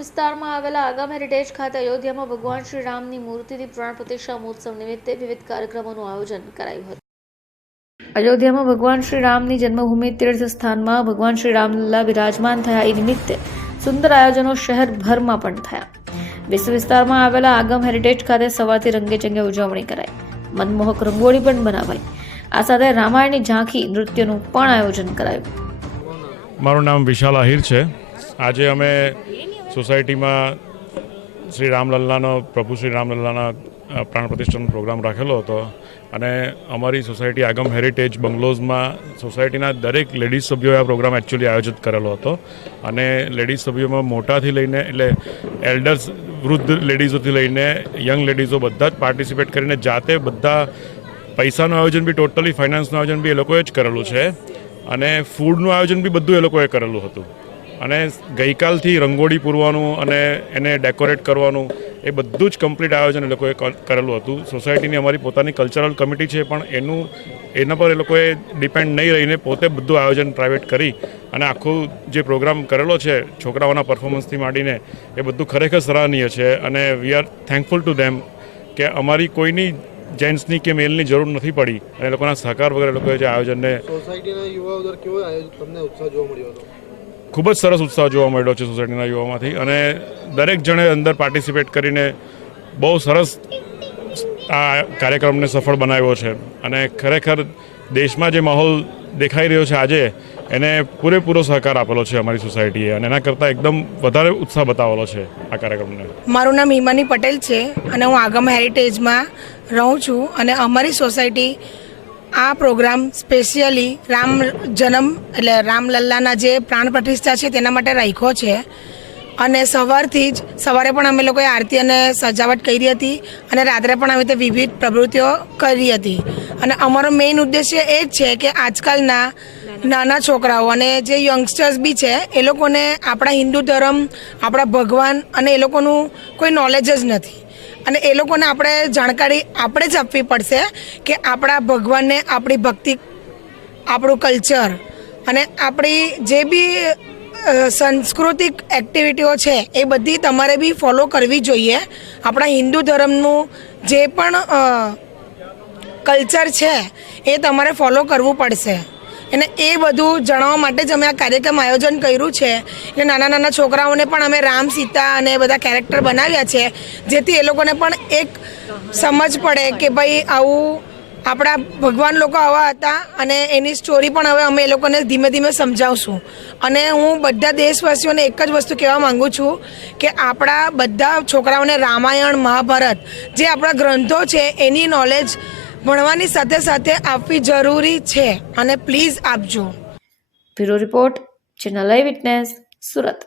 વિસ્તારમાં આવેલા આગામ હેરિટેજ ખાતે અયોધ્યામાં ભગવાન શ્રી રામની મૂર્તિની પ્રાણ પ્રતિષ્ઠા મહોત્સવ નિમિત્તે વિવિધ કાર્યક્રમોનું આયોજન કરાયું હતું. અયોધ્યામાં ભગવાન શ્રી રામની જન્મભૂમિ તીર્થ સ્થાનમાં ભગવાન શ્રી રામલીલા બિરાજમાન થયા એ નિમિત્તે સુંદર આયોજનો શહેરભરમાં પણ થયા. વિશ્વ વિસ્તારમાં આવેલા આગમ હેરિટેજ ખાતે સવારથી રંગેચંગે ઉજવણી કરાઈ. મનમોહક રંગોળી પણ બનાવાઈ. આ સાથે રામાયણની ઝાંખી નૃત્યનું પણ આયોજન કરાયું. મારું નામ વિશાલ આહિર છે. આજે અમે સોસાયટીમાં શ્રી રામલલ્લાનો, પ્રભુ શ્રી રામલલ્લાના પ્રાણ પ્રતિષ્ઠાનો પ્રોગ્રામ રાખેલો હતો. અને અમારી સોસાયટી આગમ હેરિટેજ બંગલોઝમાં સોસાયટીના દરેક લેડીઝ સભ્યોએ આ પ્રોગ્રામ એકચ્યુઅલી આયોજિત કરેલો હતો. અને લેડીઝ સભ્યોમાં મોટાથી લઈને, એટલે એલ્ડર્સ વૃદ્ધ લેડીઝોથી લઈને યંગ લેડીઝો બધા જ પાર્ટિસિપેટ કરીને જાતે બધા પૈસાનું આયોજન બી ટોટલી ફાઇનાન્સનું આયોજન બી એ લોકોએ જ કરેલું છે. અને ફૂડનું આયોજન બી બધું એ લોકોએ કરેલું હતું. અને ગઈકાલથી રંગોળી પૂરવાનું અને એને ડેકોરેટ કરવાનું એ બધું જ કમ્પ્લીટ આયોજન એ લોકોએ કરેલું હતું. સોસાયટીની અમારી પોતાની કલ્ચરલ કમિટી છે, પણ એનું, એના પર એ લોકોએ ડિપેન્ડ નહીં રહીને પોતે બધું આયોજન પ્રાઇવેટ કરી અને આખું જે પ્રોગ્રામ કરેલો છે, છોકરાઓના પરફોર્મન્સથી માંડીને, એ બધું ખરેખર સરાહનીય છે અને we are thankful to them કે અમારી કોઈની જેન્ટ્સની કે મેલની જરૂર નથી પડી અને લોકોના સહકાર વગેરે લોકોએ જે આયોજનને સોસાયટીના યુવાઓ કેવો તમને ઉત્સાહ જોવા મળ્યો હતો? ખૂબ જ સરસ ઉત્સાહ જોવા મળ્યો છે સોસાયટીના યુવામાંથી. અને દરેક જણે અંદર પાર્ટિસિપેટ કરીને બહુ સરસ આ કાર્યક્રમને સફળ બનાવ્યો છે. અને ખરેખર દેશમાં જે માહોલ દેખાઈ રહ્યો છે આજે, એને પૂરેપૂરો સહકાર આપેલો છે અમારી સોસાયટીએ. અને એના કરતાં એકદમ વધારે ઉત્સાહ બતાવેલો છે આ કાર્યક્રમને. મારું નામ હિમાની પટેલ છે અને હું આગમ હેરિટેજમાં રહું છું. અને અમારી સોસાયટી આ પ્રોગ્રામ સ્પેશિયલી રામ જન્મ એટલે રામલલ્લાના જે પ્રાણ પ્રતિષ્ઠા છે તેના માટે રાખ્યો છે. અને સવારથી જ સવારે પણ અમે લોકોએ આરતી અને સજાવટ કરી હતી અને રાત્રે પણ આવી રીતે વિવિધ પ્રવૃત્તિઓ કરી હતી. અને અમારો મેઇન ઉદ્દેશ્ય એ જ છે કે આજકાલના નાના છોકરાઓ અને જે યંગસ્ટર્સ બી છે, એ લોકોને આપણા હિન્દુ ધર્મ, આપણા ભગવાન અને એ લોકોનું કોઈ નોલેજ જ નથી. અને એ લોકોને આપણે જાણકારી આપણે જ આપવી પડશે કે આપણા ભગવાનને આપણી ભક્તિ, આપણું કલ્ચર અને આપણી જે બી સાંસ્કૃતિક એક્ટિવિટીઓ છે એ બધી તમારે બી ફોલો કરવી જોઈએ. આપણા હિન્દુ ધર્મનું જે પણ કલ્ચર છે એ તમારે ફોલો કરવું પડશે. અને એ બધું જણાવવા માટે જ અમે આ કાર્યક્રમ આયોજન કર્યું છે. એટલે નાના નાના છોકરાઓને પણ અમે રામ, સીતા અને બધા કેરેક્ટર બનાવ્યા છે, જેથી એ લોકોને પણ એક સમજ પડે કે ભાઈ આવું આપણા ભગવાન લોકો આવા હતા અને એની સ્ટોરી પણ હવે અમે એ લોકોને ધીમે ધીમે સમજાવશું. અને હું બધા દેશવાસીઓને એક જ વસ્તુ કહેવા માંગુ છું કે આપણા બધા છોકરાઓને રામાયણ, મહાભારત જે આપણા ગ્રંથો છે એની નોલેજ ભણવાની સાથે સાથે આપવી જરૂરી છે અને પ્લીઝ આપજો. Bureau report, channel eyewitness, Surat.